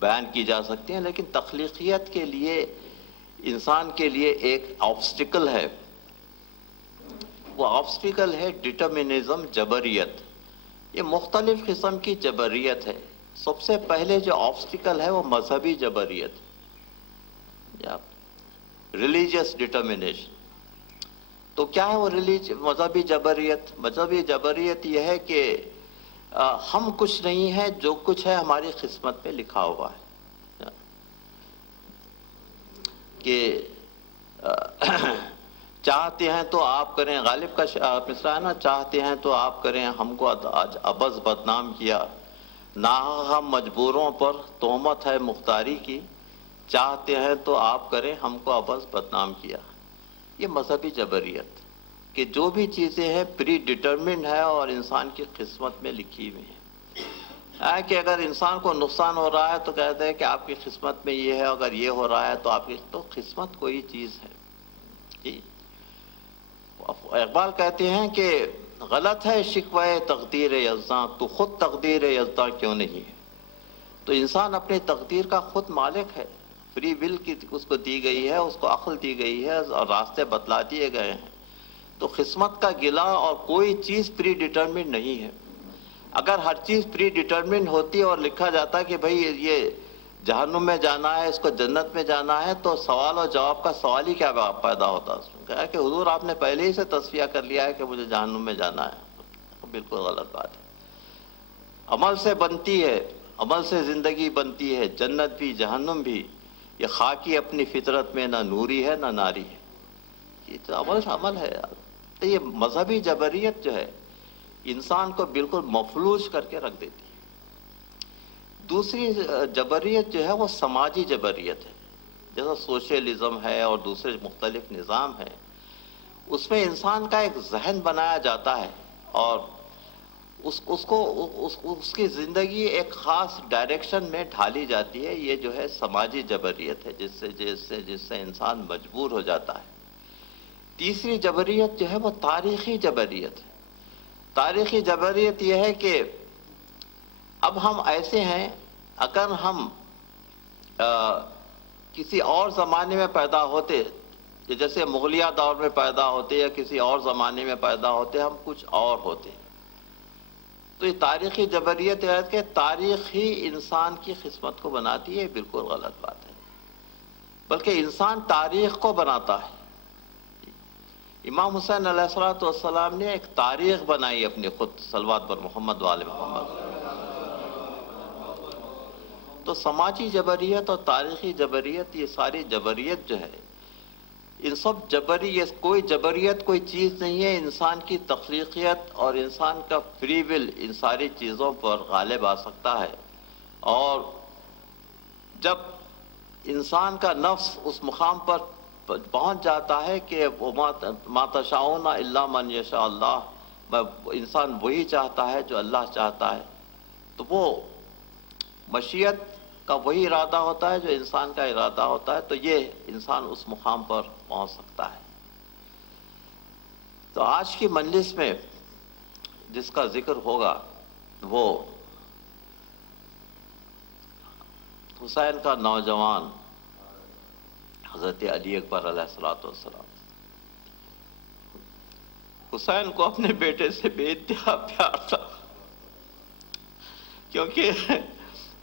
بیان کی جا سکتی ہیں، لیکن تخلیقیت کے لیے انسان کے لیے ایک آبسٹیکل ہے، وہ آبسٹیکل ہے ڈٹرمنزم، جبریت۔ یہ مختلف قسم کی جبریت ہے۔ سب سے پہلے جو آبسٹیکل ہے وہ مذہبی جبریت یا ریلیجیس ڈٹرمنیشن۔ تو کیا ہے وہ مذہبی جبریت؟ مذہبی جبریت یہ ہے کہ ہم کچھ نہیں ہیں، جو کچھ ہے ہماری قسمت میں لکھا ہوا ہے، کہ چاہتے ہیں تو آپ کریں، غالب کا مصرع ہے نا، چاہتے ہیں تو آپ کریں، ہم کو عبث بدنام کیا، ناحق ہم مجبوروں پر تہمت ہے مختاری کی، چاہتے ہیں تو آپ کریں، ہم کو عبث بدنام کیا۔ یہ مذہبی جبریت کہ جو بھی چیزیں ہیں پری ڈٹرمنڈ ہے اور انسان کی قسمت میں لکھی ہوئی ہیں، کہ اگر انسان کو نقصان ہو رہا ہے تو کہتے ہیں کہ آپ کی قسمت میں یہ ہے، اگر یہ ہو رہا ہے تو آپ کی، تو قسمت کوئی چیز ہے جی۔ اقبال کہتے ہیں کہ غلط ہے شکوہ تقدیر یزداں، تو خود تقدیر یزداں کیوں نہیں ہے؟ تو انسان اپنی تقدیر کا خود مالک ہے، فری ول کی اس کو دی گئی ہے، اس کو عقل دی گئی ہے اور راستے بتلا دیے گئے ہیں۔ تو قسمت کا گلا اور کوئی چیز پری ڈٹرمنٹ نہیں ہے۔ اگر ہر چیز پری ڈٹرمنٹ ہوتی اور لکھا جاتا کہ بھئی یہ جہنم میں جانا ہے، اس کو جنت میں جانا ہے، تو سوال اور جواب کا سوال ہی کیا پیدا ہوتا؟ اس میں کہا کہ حضور آپ نے پہلے ہی سے تصفیہ کر لیا ہے کہ مجھے جہنم میں جانا ہے۔ بالکل غلط بات ہے۔ عمل سے بنتی ہے، عمل سے زندگی بنتی ہے، جنت بھی جہنم بھی۔ یہ خاکی اپنی فطرت میں نہ نوری ہے نہ ناری ہے۔ یہ تو عمل ہے یار۔ تو یہ مذہبی جبریت جو ہے انسان کو بالکل مفلوج کر کے رکھ دیتی ہے۔ دوسری جبریت جو ہے وہ سماجی جبریت ہے، جیسا سوشلزم ہے اور دوسرے مختلف نظام ہیں، اس میں انسان کا ایک ذہن بنایا جاتا ہے اور اس کی زندگی ایک خاص ڈائریکشن میں ڈھالی جاتی ہے۔ یہ جو ہے سماجی جبریت ہے، جس سے انسان مجبور ہو جاتا ہے۔ تیسری جبریت جو ہے وہ تاریخی جبریت ہے۔ تاریخی جبریت یہ ہے کہ اب ہم ایسے ہیں، اگر ہم کسی اور زمانے میں پیدا ہوتے، جیسے مغلیہ دور میں پیدا ہوتے یا کسی اور زمانے میں پیدا ہوتے، ہم کچھ اور ہوتے۔ تو یہ تاریخی جبریت ہے کہ تاریخ ہی انسان کی قسمت کو بناتی ہے۔ بالکل غلط بات ہے، بلکہ انسان تاریخ کو بناتا ہے۔ امام حسین علیہ السلام نے ایک تاریخ بنائی اپنی خود، صلوات بر محمد وآل محمد۔ تو سماجی جبریت اور تاریخی جبریت، یہ ساری جبریت جو ہے، ان سب کوئی جبریت کوئی چیز نہیں ہے، انسان کی تخلیقیت اور انسان کا فری ول ان ساری چیزوں پر غالب آ سکتا ہے۔ اور جب انسان کا نفس اس مقام پر پہنچ جاتا ہے کہ ما تشاءون الا من یشاء اللہ، انسان وہی چاہتا ہے جو اللہ چاہتا ہے، تو وہ مشیت کا وہی ارادہ ہوتا ہے جو انسان کا ارادہ ہوتا ہے، تو یہ انسان اس مقام پر پہنچ سکتا ہے۔ تو آج کی مجلس میں جس کا ذکر ہوگا وہ حسین کا نوجوان حضرت علی اکبر علیہ السلام۔ حسین کو اپنے بیٹے سے بے انتہا پیار تھا، کیونکہ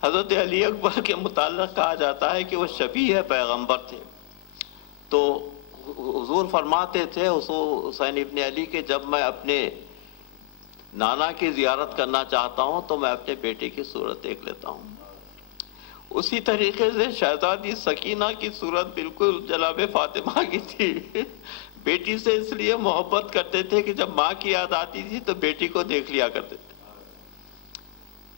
حضرت علی اکبر کے متعلق کہا جاتا ہے کہ وہ شبیہ پیغمبر تھے۔ تو حضور فرماتے تھے حسین ابن علی کہ جب میں اپنے نانا کی زیارت کرنا چاہتا ہوں تو میں اپنے بیٹے کی صورت دیکھ لیتا ہوں۔ اسی طریقے سے شہزادی سکینہ کی صورت بالکل جناب فاطمہ کی تھی۔ بیٹی سے اس لیے محبت کرتے تھے کہ جب ماں کی یاد آتی تھی تو بیٹی کو دیکھ لیا کرتے تھے۔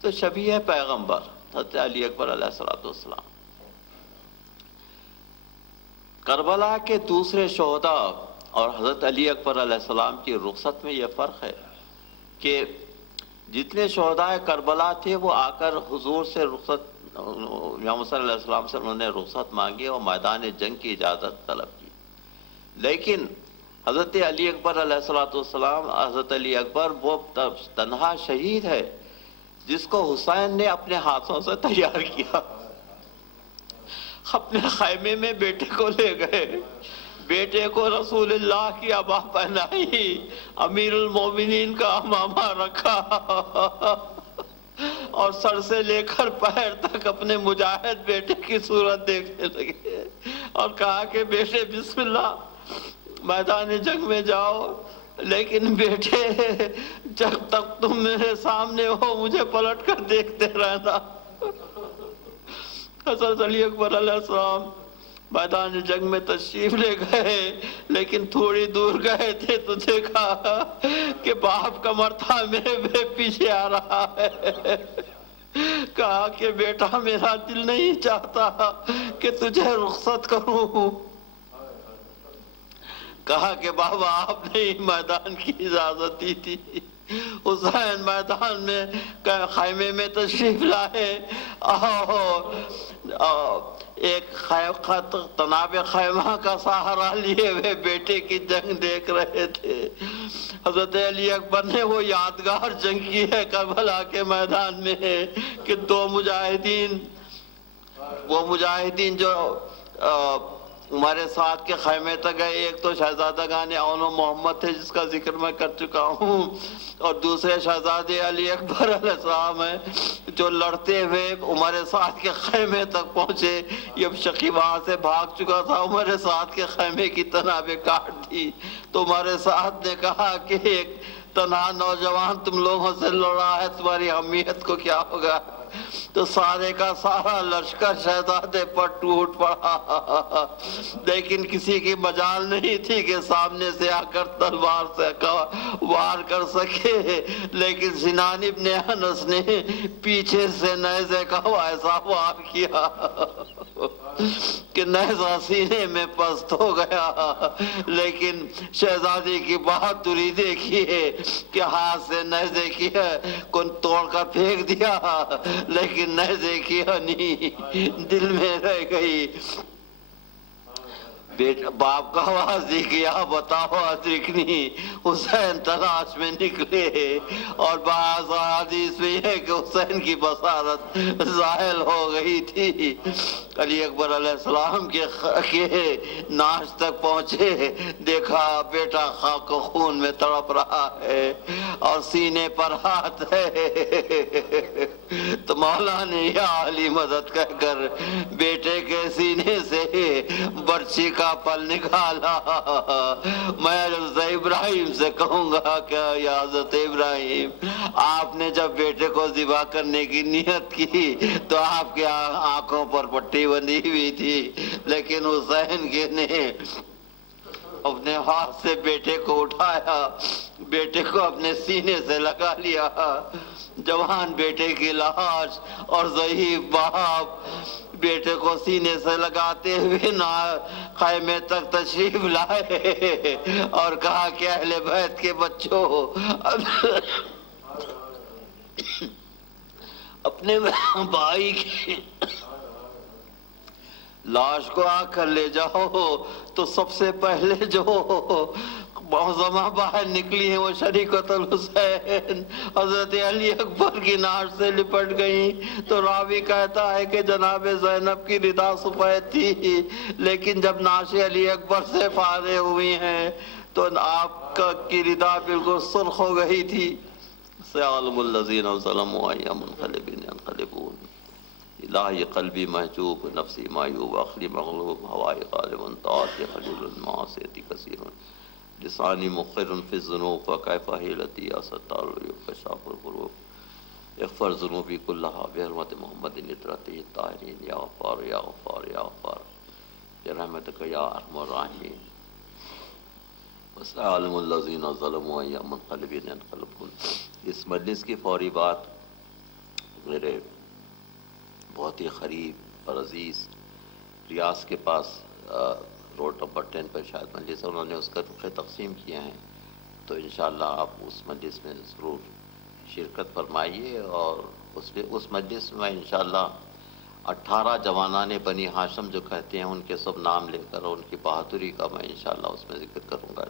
تو شبیہ پیغمبر حضرت علی اکبر علیہ السلام۔ کربلا کے دوسرے شہداء اور حضرت علی اکبر علیہ السلام کی رخصت میں یہ فرق ہے کہ جتنے شہداء کربلا تھے وہ آ کر حضور سے رخصت، امام حسین علیہ السلام سے انہوں نے رخصت مانگی اور میدان جنگ کی اجازت طلب کی۔ لیکن حضرت علی اکبر علیہ السلام، حضرت علی اکبر وہ تنہا شہید ہے جس کو حسین نے اپنے ہاتھوں سے تیار کیا۔ اپنے خیمے میں بیٹے کو لے گئے، بیٹے کو رسول اللہ کی عبا پہنائی، امیر المومنین کا امامہ رکھا اور سر سے لے کر پیر تک اپنے مجاہد بیٹے کی صورت دیکھنے لگے اور کہا کہ بیٹے بسم اللہ، میدان جنگ میں جاؤ، لیکن بیٹے جب تک تم میرے سامنے ہو مجھے پلٹ کر دیکھتے رہنا۔ حضرت علی اکبر علیہ السلام میدان جنگ میں تشریف لے گئے، لیکن تھوڑی دور گئے تھے تو دیکھا کہ باپ کا مرتھا میرے پیچھے آ رہا ہے۔ کہا کہ بیٹا میرا دل نہیں چاہتا کہ تجھے رخصت کروں۔ کہا کہ بابا آپ نے ہی میدان کی اجازت دی تھی۔ حسین میدان میں خیمے میں تشریف لائے اور ایک تناب خیمہ کا سہارا لیے ہوئے بیٹے کی جنگ دیکھ رہے تھے۔ حضرت علی اکبر نے وہ یادگار جنگ کی ہے کربلا کے میدان میں کہ دو مجاہدین جو ہمارے ساتھ کے خیمے تک گئے، ایک تو شہزادگان اون و محمد تھے جس کا ذکر میں کر چکا ہوں، اور دوسرے شہزادے علی اکبر علیہ السلام ہیں جو لڑتے ہوئے ہمارے ساتھ کے خیمے تک پہنچے۔ یہ شقی وہاں سے بھاگ چکا تھا، ہمارے ساتھ کے خیمے کی تنابیں کاٹ دی تو ہمارے ساتھ نے کہا کہ ایک تنہا نوجوان تم لوگوں سے لڑا ہے، تمہاری اہمیت کو کیا ہوگا؟ تو سارے کا سارا لشکر شہزادے پر ٹوٹ پڑا، لیکن کسی کی مجال نہیں تھی کہ سامنے سے آ کر تلوار سے وار کر سکے، لیکن سنان ابن انس نے پیچھے سے نیزے کا ایسا وار کیا کہ نیزہ سینے میں پست ہو گیا، لیکن شہزادی کی بہادری دیکھیے کہ ہاتھ سے نیزے کی کو توڑ کر پھینک دیا، لیکن نیزے کی ہنی دل میں رہ گئی۔ باپ کا واضح کیا بتاؤ ادرکنی، حسین تلاش میں نکلے اور بعض حدیث میں ہے کہ حسین کی بصارت ظاہر ہو گئی تھی۔ علی اکبر علیہ السلام کے ناش تک پہنچے، دیکھا بیٹا خاک و خون میں تڑپ رہا ہے اور سینے پر ہاتھ ہے، تو مولا نے یا علی مدد کہہ کر بیٹے کے سینے سے برچی کا پل نکالا۔ میں حضرت ابراہیم سے کہوں گا کہ یا حضرت ابراہیم، آپ نے جب بیٹے کو ذبح کرنے کی نیت کی تو آپ کے آنکھوں پر پٹی بندھی ہوئی تھی، لیکن حسین کے نے اپنے ہاتھ سے بیٹے کو اٹھایا، بیٹے کو اپنے سینے سے لگا لیا۔ جوان بیٹے کی لاش اور ضعیف باپ بیٹے کو سینے سے لگاتے ہوئے خیمے تک تشریف لائے اور کہا کہ اہل بیت کے بچوں، اپنے بھائی کی لاش کو آ کر لے جاؤ۔ تو سب سے پہلے جو معظمہ باہر نکلی ہیں وہ شریکۃ الحسین حضرت علی اکبر کی ناش سے لپٹ گئیں، تو راوی کہتا ہے کہ جناب زینب کی ردا سفید تھی، لیکن جب ناش علی اکبر سے فارغ ہوئی ہیں تو آپ کی ردا بالکل سرخ ہو گئی تھی۔ سیعلم الذین ظلموا ای منقلب ینقلبون، الہی قلبی محجوب نفسی معیوب عقلی مغلوب ہوائی غالب طاعت خلیل المعاصیۃ کثیر لسانی مقر فی الذنوب وکیف حیلتی یا ستار کشاف الغروب اغفر ذنوبی کلہا بحرمت محمد نطرتہ الطاہرین یا غفار یا غفار یا غفار برحمتک یا ارحم الراحمین وسیعلم الذین ظلموا ای منقلب ینقلبون۔ اس مجلس کی فوری بعد میرے بہت ہی قریب اور عزیز ریاض کے پاس روڈ نمبر 10 پر شاید مجلس ہے، انہوں نے اس کا رخے تقسیم کیے ہیں، تو انشاءاللہ آپ اس مجلس میں ضرور شرکت فرمائیے۔ اور اس مجلس میں انشاءاللہ 18 جوانان بنی ہاشم جو کہتے ہیں ان کے سب نام لے کر ان کی بہادری کا میں انشاءاللہ اس میں ذکر کروں گا۔